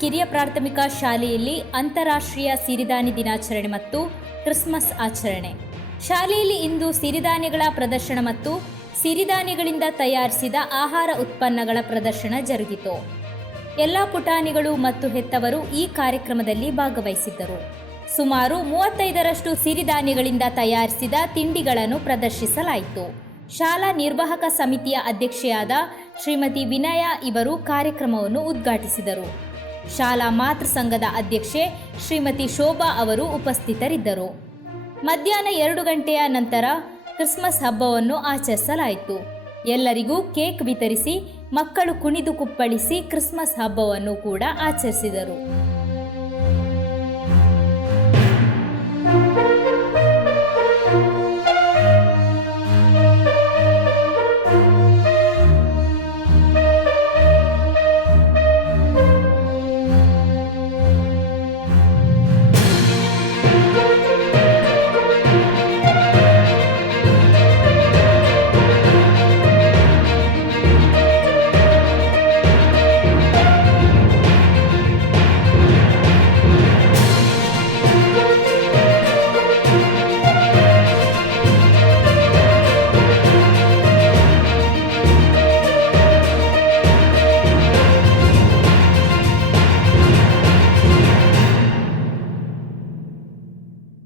ಹಿರಿಯ ಪ್ರಾಥಮಿಕ ಶಾಲೆಯಲ್ಲಿ ಅಂತಾರಾಷ್ಟ್ರೀಯ ಸಿರಿಧಾನಿ ದಿನಾಚರಣೆ ಮತ್ತು ಕ್ರಿಸ್ಮಸ್ ಆಚರಣೆ. ಶಾಲೆಯಲ್ಲಿ ಇಂದು ಸಿರಿಧಾನ್ಯಗಳ ಪ್ರದರ್ಶನ ಮತ್ತು ಸಿರಿಧಾನ್ಯಗಳಿಂದ ತಯಾರಿಸಿದ ಆಹಾರ ಉತ್ಪನ್ನಗಳ ಪ್ರದರ್ಶನ ಜರುಗಿತು. ಎಲ್ಲ ಪುಟಾಣಿಗಳು ಮತ್ತು ಹೆತ್ತವರು ಈ ಕಾರ್ಯಕ್ರಮದಲ್ಲಿ ಭಾಗವಹಿಸಿದ್ದರು. ಸುಮಾರು ಮೂವತ್ತೈದರಷ್ಟು ಸಿರಿಧಾನ್ಯಗಳಿಂದ ತಯಾರಿಸಿದ ತಿಂಡಿಗಳನ್ನು ಪ್ರದರ್ಶಿಸಲಾಯಿತು. ಶಾಲಾ ನಿರ್ವಾಹಕ ಸಮಿತಿಯ ಅಧ್ಯಕ್ಷೆಯಾದ ಶ್ರೀಮತಿ ವಿನಯ ಇವರು ಕಾರ್ಯಕ್ರಮವನ್ನು ಉದ್ಘಾಟಿಸಿದರು. ಶಾಲಾ ಮಾತೃ ಸಂಘದ ಅಧ್ಯಕ್ಷೆ ಶ್ರೀಮತಿ ಶೋಭಾ ಅವರು ಉಪಸ್ಥಿತರಿದ್ದರು. ಮಧ್ಯಾಹ್ನ ಎರಡು ಗಂಟೆಯ ನಂತರ ಕ್ರಿಸ್ಮಸ್ ಹಬ್ಬವನ್ನು ಆಚರಿಸಲಾಯಿತು. ಎಲ್ಲರಿಗೂ ಕೇಕ್ ವಿತರಿಸಿ ಮಕ್ಕಳು ಕುಣಿದು ಕುಪ್ಪಳಿಸಿ ಕ್ರಿಸ್ಮಸ್ ಹಬ್ಬವನ್ನು ಕೂಡ ಆಚರಿಸಿದರು.